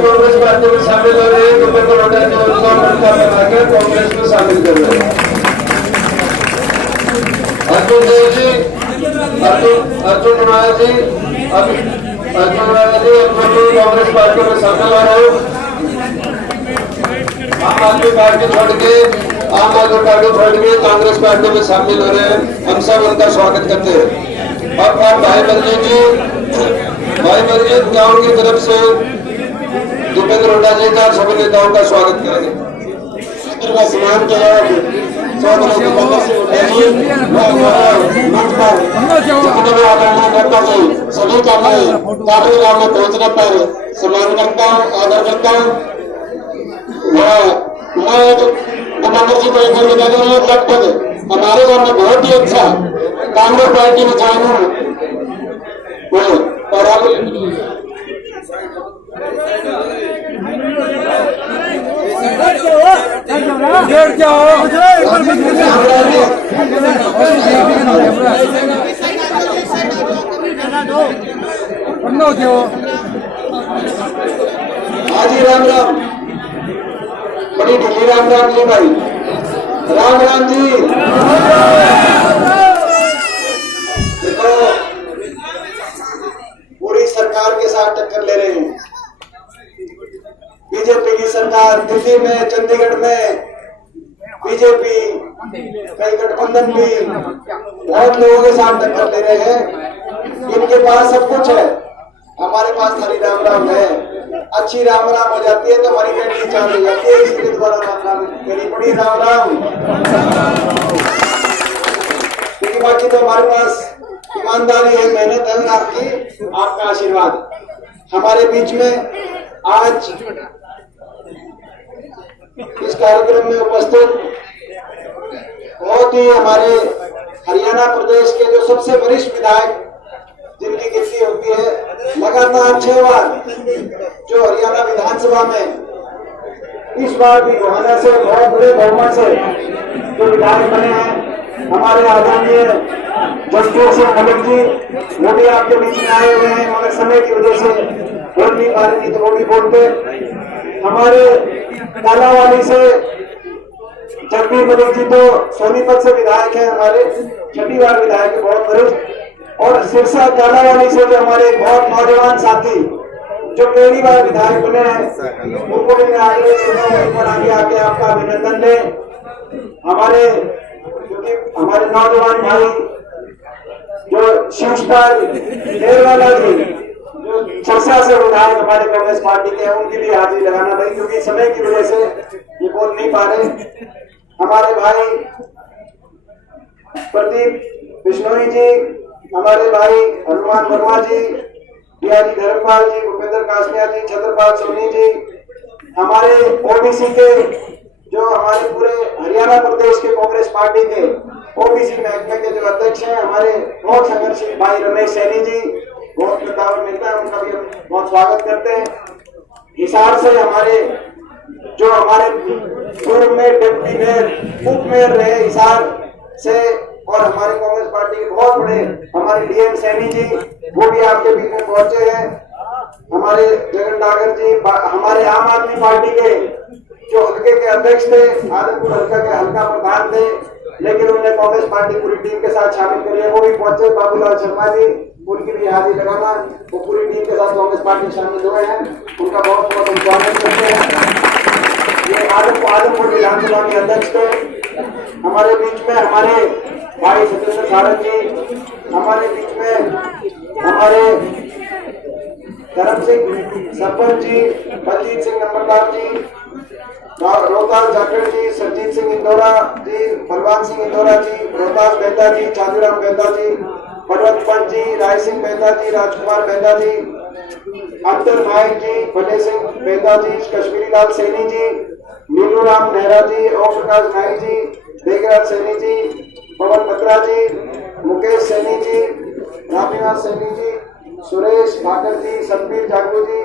Congress party में शामिल हो रहे हैं, दुपट्टा लौटा के उनको मौका बनाकर कांग्रेस में शामिल कर रहे हैं। अर्जुन देव जी, अर्जुन राणा जी, कांग्रेस पार्टी में शामिल हो रहे हैं। आम आदमी पार्टी छोड़ के कांग्रेस पार्टी में शामिल हो रहे हैं। हम सब उनका स्वागत करते हैं। और भाई बलजीत गांव की तरफ से दीपेंद्र हुड्डा जी का सभी नेताओं का स्वागत करेंगे। स्नान के सभी का मैं काफी गाँव में पहुंचने पर सम्मान करता हूँ, आदर करता हूँ। मैं दीपेंद्र जी को एक लगभग हमारे गाँव में बहुत ही अच्छा कांग्रेस पार्टी में ज्वाइन हूँ और अब हाजी राम राम, बड़ी ढीली राम राम जी भाई, राम राम जी। देखो पूरी सरकार के साथ टक्कर ले रहे हैं। बीजेपी की सरकार दिल्ली में, चंडीगढ़ में बीजेपी, कई गठबंधन भी बहुत लोगों के साथ टक्कर ले रहे हैं। इनके पास सब कुछ है, हमारे पास हरी राम राम है। अच्छी राम राम हो जाती है तो हमारी बेटी चालू हो जाती है, इसलिए दोबारा राम राम मेरी बड़ी राम राम। बाकी तो हमारे पास ईमानदारी है, मेहनत है, आपकी आपका आशीर्वाद हमारे बीच में। आज इस कार्यक्रम में उपस्थित बहुत ही हमारे हरियाणा प्रदेश के जो सबसे वरिष्ठ विधायक जिनकी गिनती होती है लगातार 6 बार, जो हरियाणा विधानसभा में इस बार भी गोहाना से बहुत बड़े बहुमत से जो विधायक बने हैं, हमारे आदरणीय जसवीर सिंह मलिक जी, वो भी आपके बीच में आए हुए हैं, मगर समय की वजह से बोल नहीं पा रही, तो वो भी बोलते। हमारे कालावाली से जगबीर मलिक जी तो सोनीपत से विधायक हैं, हमारे 6ठी बार विधायक है, बहुत वरिष्ठ। और सिरसा कालावाली से जो हमारे बहुत नौजवान साथी जो पहली बार विधायक बने हैं, उनको भी आगे आपका अभिनंदन ले। हमारे नौजवान भाई जो शिवपाल डेरवाला जी जो सिरसा से विधायक हमारे कांग्रेस पार्टी के हैं, उनकी भी हाजिरी लगाना भाई, क्योंकि समय की वजह से ये बोल नहीं पा रहे। हमारे भाई प्रदीप बिश्नोई जी, हमारे भाई हनुमान वर्मा जी, बिहारी धर्मपाल जी, भूपेंद्र कासनिया जी, छत्रपाल सोनी जी, हमारे ओबीसी के जो हमारे पूरे हरियाणा प्रदेश के कांग्रेस पार्टी के ओबीसी महकमे के जो अध्यक्ष हैं, हमारे बहुत संघर्षशील भाई रमेश सैनी जी, बहुत प्रताप नेता है, उनका भी हम बहुत स्वागत करते हैं। हिसार से हमारे पूर्व में डिप्टी मेयर, उप मेयर रहे हिसार से, और हमारे कांग्रेस पार्टी के बहुत बड़े हमारे डीएम सैनी जी, वो भी आपके बीच में पहुंचे हैं। हमारे जगन डागर जी, हमारे आम आदमी पार्टी के जो हल्के के अध्यक्ष थे, आदमपुर हल्का के हल्का प्रधान थे, लेकिन उन्होंने कांग्रेस पार्टी पूरी टीम के साथ शामिल करी है, वो भी पहुंचे। बाबूलाल शर्मा जी, उनकी भी हाजिरी लगाना, वो पूरी टीम के साथ कांग्रेस पार्टी शामिल हुए हैं, उनका बहुत बहुत स्वागत करते हैं। ये आदमपुर विधानसभा के अध्यक्ष थे, हमारे बीच में हमारे भाई सत्येंद्र भारत जी, हमारे बीच में हमारे धर्म सिंह सरपंच जी, बलजीत सिंह नंबरदार जी, रोहतास जाखड़ जी, सरजीत सिंह इंदौरा जी, बलवान सिंह इंदौरा जी, रोहतास मेहता जी, चांदीराम मेहता जी, बलवंत पंत जी, राय सिंह मेहता जी, राजकुमार मेहता जी, अंतर नायक जी, बले सिंह मेहता जी, कश्मीरी लाल सैनी जी, नीलू राम नेहरा जी, ओम प्रकाश नायक जी, बेगराज सैनी जी, पवन बत्रा जी, मुकेश सैनी जी, रामनिवास सैनी जी, सुरेश भाकर जी, सतबीर जागू जी,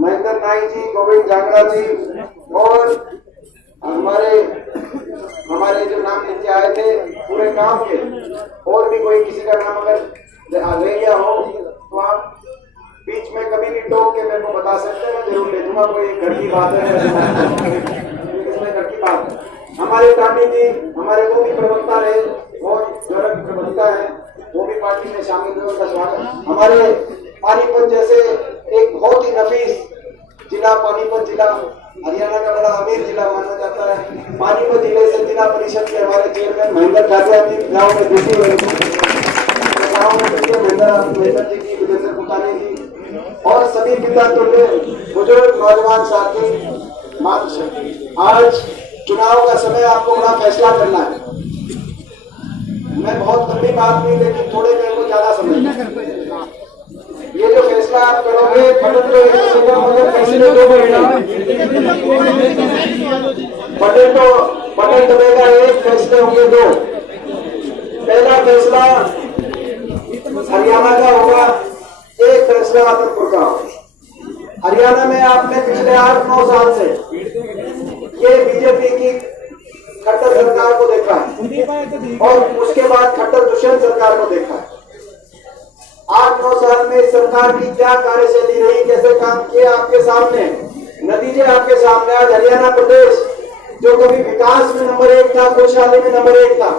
महेंद्र नाई जी, गोविंद जांगड़ा जी और हमारे जो नाम लेके आए थे पूरे गांव के, और भी कोई किसी का नाम अगर रह गया हो तो आप बीच में कभी भी टोक के मेरे को बता सकते हैं, मैं जरूर ले दूंगा। कोई घर की बात है इसमें घर की बात है। हमारे टाटी जी, हमारे वो भी प्रवक्ता रहे और गौरव प्रवक्ता है, वो भी पार्टी में शामिल हुए, उनका स्वागत। हमारे पानीपत जैसे एक बहुत ही नफीस जिला, पानीपत जिला हरियाणा का बड़ा अमीर जिला माना जाता है। पानीपत जिले से जिला परिषद के हमारे चेयरमैन महेंद्र ठाकुर जी गाँव में ड्यूटी हुए, गाँव में महेंद्र जी की विजय से पुतानी जी और सभी पिता तुल्य बुजुर्ग नौजवान साथी, आज चुनाव का समय, आपको बड़ा फैसला करना है। मैं बहुत लंबी बात नहीं, लेकिन थोड़े देर को ज्यादा समझना। ये जो फैसला आप करोगे मगर फैसले दो बटन दबेगा, एक फैसले होंगे दो। पहला फैसला हरियाणा का होगा, एक फैसला आतंकपुर का। हरियाणा में आपने पिछले 8-9 साल से ये बीजेपी की खट्टर सरकार को देखा है और उसके बाद खट्टर दुष्यंत सरकार को देखा है। 8-9 साल में इस सरकार की क्या कार्यशैली रही, कैसे काम किए, आपके सामने नतीजे आपके सामने। आज हरियाणा प्रदेश जो कभी विकास में नंबर 1 था, खुशहाली में नंबर 1 था,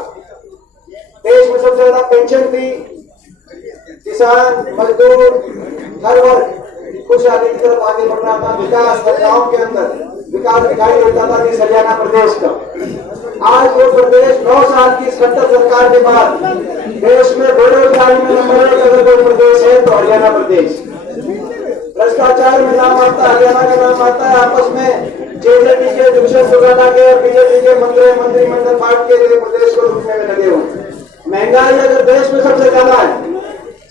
देश में सबसे ज्यादा पेंशन थी, किसान मजदूर हर वर्ग खुशहाली की तरफ आगे बढ़ रहा था, विकास गांव के अंदर विकास दिखाई देता था जिस हरियाणा प्रदेश का। आज वो प्रदेश 9 साल की खट्टर सरकार के बाद देश में बेरोजगारी में नंबर 1 अगर कोई प्रदेश है तो हरियाणा प्रदेश। भ्रष्टाचार में नाम आता है, हरियाणा का नाम आता है। आपस में जेजेपी के, दुष्यंत चौटाला के और बीजेपी के मंत्रिमंडल बांट के लिए प्रदेश को लूटने में लगे हुए। महंगाई अगर देश में सबसे ज्यादा है,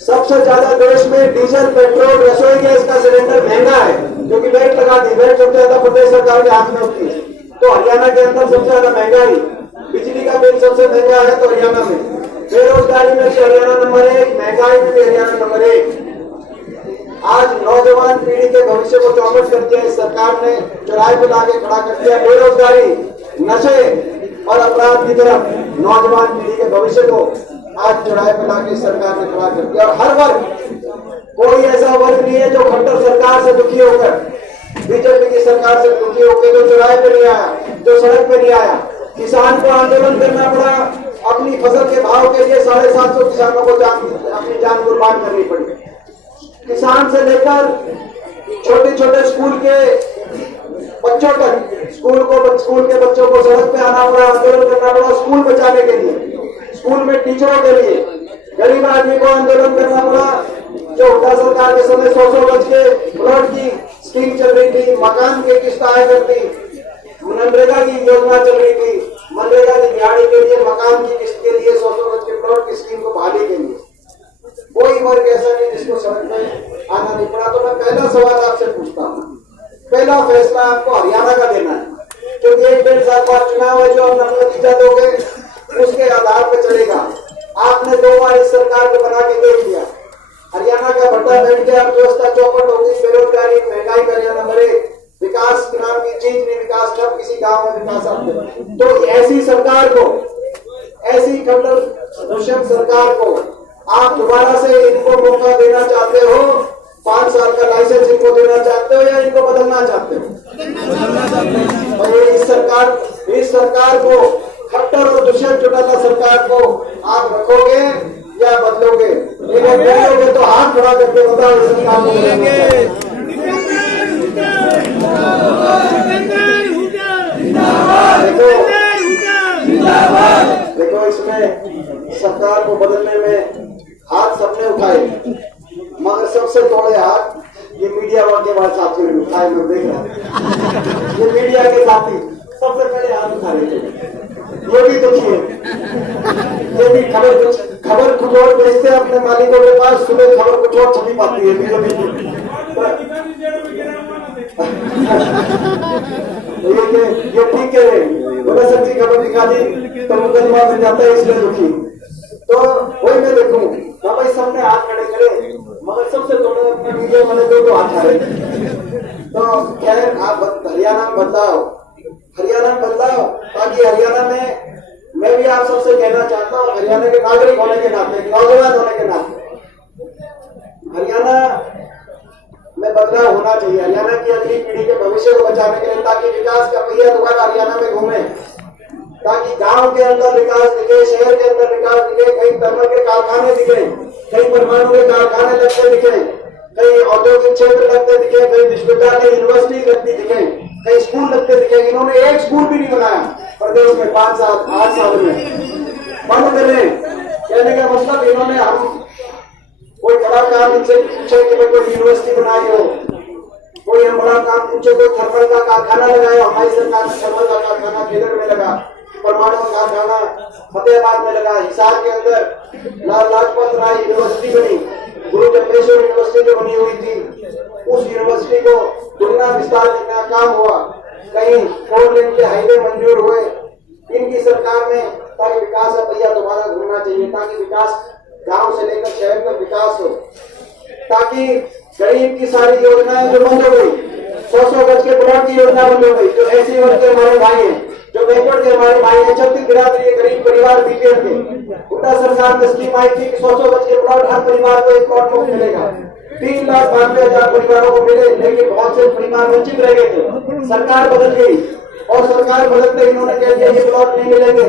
सबसे ज्यादा देश में डीजल, पेट्रोल, रसोई गैस का सिलेंडर महंगा है, क्योंकि वेट लगा दी, वेट सबसे ज्यादा प्रदेश सरकार के हाथ में होती है। तो हरियाणा के अंदर सबसे ज्यादा महंगाई, बिजली का बिल सबसे महंगा है तो हरियाणा में, बेरोजगारी में भी हरियाणा नंबर 1, महंगाई में भी हरियाणा नंबर 1। आज नौजवान पीढ़ी के भविष्य को चौपट कर दिया इस सरकार ने, चौराहे पर लाके खड़ा कर दिया। बेरोजगारी, नशे और अपराध की तरफ नौजवान पीढ़ी के भविष्य को आज चौराहे पर लाके सरकार ने खड़ा कर दिया। और हर वर्ग, कोई ऐसा वर्ग नहीं है जो खट्टर सरकार से दुखी होकर, बीजेपी की सरकार से दुखी होकर जो चौराहे पे नहीं आया, जो सड़क पे नहीं आया। किसान को आंदोलन करना पड़ा, अपनी फसल के भाव के लिए 750 किसानों को अपनी जान कुर्बान करनी पड़ी। किसान से लेकर छोटे छोटे स्कूल के बच्चों तक, स्कूल के बच्चों को सड़क पे आना पड़ा, आंदोलन करना पड़ा स्कूल बचाने के लिए, स्कूल में टीचरों के लिए। गरीब आदमी को आंदोलन करना पड़ा। जो हुड्डा सरकार के समय 100 गज के प्लॉट की स्कीम चल रही थी, मकान की किस्त आया करती, मनरेगा की योजना चल रही थी, मनरेगा की दिहाड़ी के लिए, मकान की किस्त के लिए 100 गज के प्लॉट की स्कीम को बहाली के लिए। कोई वर्ग ऐसा नहीं जिसको सड़क में आना नहीं पड़ा। तो मैं पहला सवाल आपसे पूछता हूँ, पहला फैसला आपको हरियाणा का देना है, क्योंकि 1-1.5 साल बाद चुनाव है, जो आप अपना नतीजा दोगे उसके आधार पर चलेगा। आपने 2 बार इस सरकार को बना के देख लिया। हरियाणा का भट्टा बैठ गया, अर्थव्यवस्था चौपट होगी, बेरोजगारी, महंगाई का हरियाणा नंबर 1, विकास नाम की चीज नहीं, विकास जब किसी गांव में विकास आपको। तो ऐसी सरकार को, ऐसी खट्टर दुष्यंत सरकार को आप दोबारा से इनको मौका देना चाहते हो? 5 साल का लाइसेंस इनको देना चाहते हो या इनको बदलना चाहते हो? और इस सरकार को, खट्टर और दुष्यंत चौटाला सरकार को आप रखोगे या बदलोगे? बदलोगे तो हाथ खड़ा करके बताओ इस सरकार को बदलोगे। देखो, इसमें सरकार को बदलने में हाथ सबने उठाए, मगर सबसे तोड़े हाथ ये मीडिया वाले के साथियों ने उठाए। मैं देख रहा हूँ ये मीडिया के साथी सबसे पहले हाथ उठा रहे थे। ये भी देखिए, ये भी खबर कुछ और भेजते हैं अपने मालिकों के पास, सुबह खबर कुछ और छपी पाती है बीजेपी। ये ठीक है, बोला सच्ची खबर दिखा दी तो मुकदमा मिल जाता है, इसलिए दुखी। तो वही मैं देखूं भाई सबने हाथ खड़े करे, मगर सबसे थोड़े अपने मीडिया वाले दो हाथ खड़े। तो खैर, आप हरियाणा में बदलाव ताकि हरियाणा में, मैं भी आप सबसे कहना चाहता हूँ, हरियाणा के नागरिक होने के नाते, नौजवान होने के नाते, हरियाणा में बदलाव होना चाहिए। हरियाणा की अगली पीढ़ी के भविष्य को बचाने के लिए, ताकि विकास का पहिया दोबारा हरियाणा में घूमे, ताकि गांव के अंदर विकास दिखे, शहर के अंदर विकास दिखे, कई तरह के कारखाने दिखे, कई परमाणु के कारखाने लगते दिखे, कई औद्योगिक क्षेत्र लगते दिखे, कई विश्वविद्यालय यूनिवर्सिटी लगती दिखे, कई स्कूल लगते दिखे। इन्होंने एक स्कूल भी नहीं बनाया प्रदेश में 8 साल में, बंद कर रहे। कहने का मतलब इन्होंने, हम कोई बड़ा काम इनसे पूछे कि कोई यूनिवर्सिटी बनाई हो, कोई हम बड़ा काम पूछे, कोई थर्मल का कारखाना लगाया, हमारी सरकार ने थर्मल का कारखाना केलर में लगा, परमाणु कारखाना फतेहाबाद में लगा, हिसार के अंदर लाल लाजपत राय यूनिवर्सिटी बनी, गुरु जम्बेश्वर यूनिवर्सिटी जो बनी हुई थी, उस यूनिवर्सिटी को दुगना विस्तार करने का काम हुआ। कहीं 4 लेन के हाईवे मंजूर हुए इनकी सरकार ने, ताकि विकास का पहिया दोबारा घूमना चाहिए, ताकि विकास गांव से लेकर शहर तक विकास हो, ताकि गरीब की सारी योजनाएं जो बंद हो गई, 100 गज के प्लॉट की योजना बंद हो गई, जो ऐसी वर्ग के हमारे भाई हैं, जो बैकवर्ड के हमारे भाई हैं, 36 बिरादरी गरीब परिवार बीपीएल के, हुड्डा सरकार में स्कीम आई थी कि 100 गज के प्लॉट हर परिवार को एक प्लॉट मुफ्त मिलेगा। 3,92,000 परिवारों को मिले, लेकिन बहुत से परिवार वंचित रह गए थे। सरकार बदल गई और सरकार बदलते इन्होंने कह दिया ये प्लॉट नहीं मिलेंगे,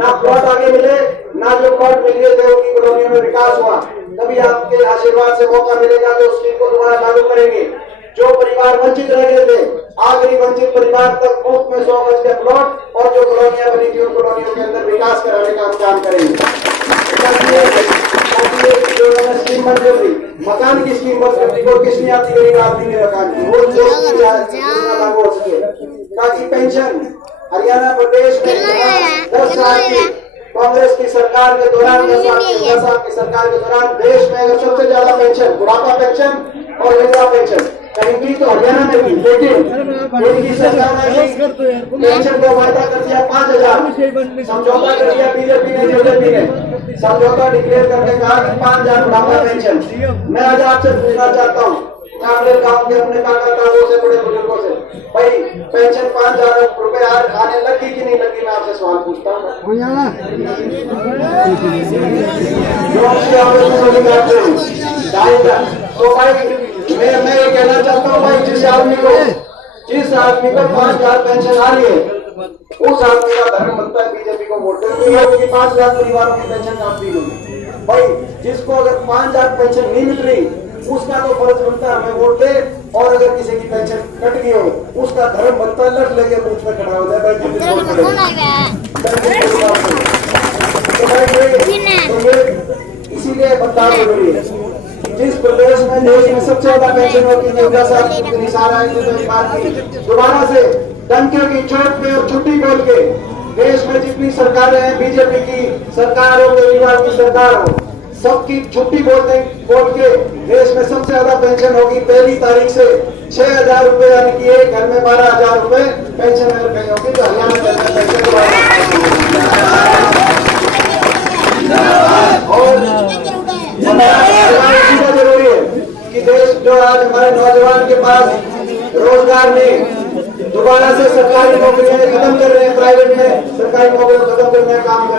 ना प्लॉट आगे मिले, ना जो प्लॉट मिल गए थे उनकी कॉलोनियों में विकास हुआ। तभी आपके आशीर्वाद से मौका मिलेगा तो स्कीम को दोबारा लागू करेंगे। जो परिवार वंचित रह गए थे, आखिरी वंचित परिवार तक मुफ्त में 100 गज के प्लॉट और जो कॉलोनियां बनी थी उन कॉलोनियों के अंदर विकास कराने का हम काम करेंगे। जो स्कीम बंद कर दी, मकान की स्कीम बंद कर दी, वो किसने आती गरीब आदमी के मकान की, वो लागू हो सके, ताकि पेंशन हरियाणा प्रदेश में 10 साल की कांग्रेस की सरकार के दौरान, 10 साल की सरकार के दौरान देश में अगर सबसे ज्यादा पेंशन, बुढ़ापा पेंशन और वृद्धा पेंशन कहीं की तो हरियाणा में भी, लेकिन इनकी सरकार ने पेंशन को वायदा कर दिया 5,000, समझौता कर दिया बीजेपी ने समझौता डिक्लेयर करके कहा कि 5,000 बुढ़ापा पेंशन। मैं आज आपसे पूछना चाहता हूँ, कांग्रेस गाँव के अपने काका ताऊ से, बड़े बुजुर्गों से, भाई पेंशन 5,000 रुपए आने लगी कि नहीं लगी? मैं आपसे सवाल पूछता हूँ। तो भाई मैं ये कहना चाहता हूँ, भाई जिस आदमी को 5,000 पेंशन आ रही है, उस आदमी का धर्म बनता है बीजेपी को वोट देना, क्योंकि 5 लाख परिवारों की पेंशन काट दी गई। भाई जिसको अगर 5,000 पेंशन नहीं मिल रही, उसका तो फर्ज बनता है हमें वोट दे, और अगर किसी की पेंशन कट गई हो, उसका धर्म बनता है लट लेके बूथ में खड़ा हो जाए। इसीलिए बदलाव जरूरी है। जिस प्रदेश में देश में सबसे ज्यादा पेंशन होती है, दोबारा से डंके की चोट पे और छुट्टी बोल के देश में जितनी सरकारें हैं, बीजेपी की सरकार हो, केजरीवाल की सरकार हो, सबकी छुट्टी बोल के देश में सबसे ज्यादा पेंशन होगी 1 तारीख से 6,000 रुपए, यानी कि एक घर में 12,000 रुपए पेंशन अगर कहीं होगी तो हरियाणा में पेंशन और जरूरी है कि देश जो आज हमारे नौजवान के पास रोजगार नहीं, दोबारा से सरकारी नौकरियां खत्म कर रहे हैं, प्राइवेट में सरकारी नौकरियां खत्म करने का काम कर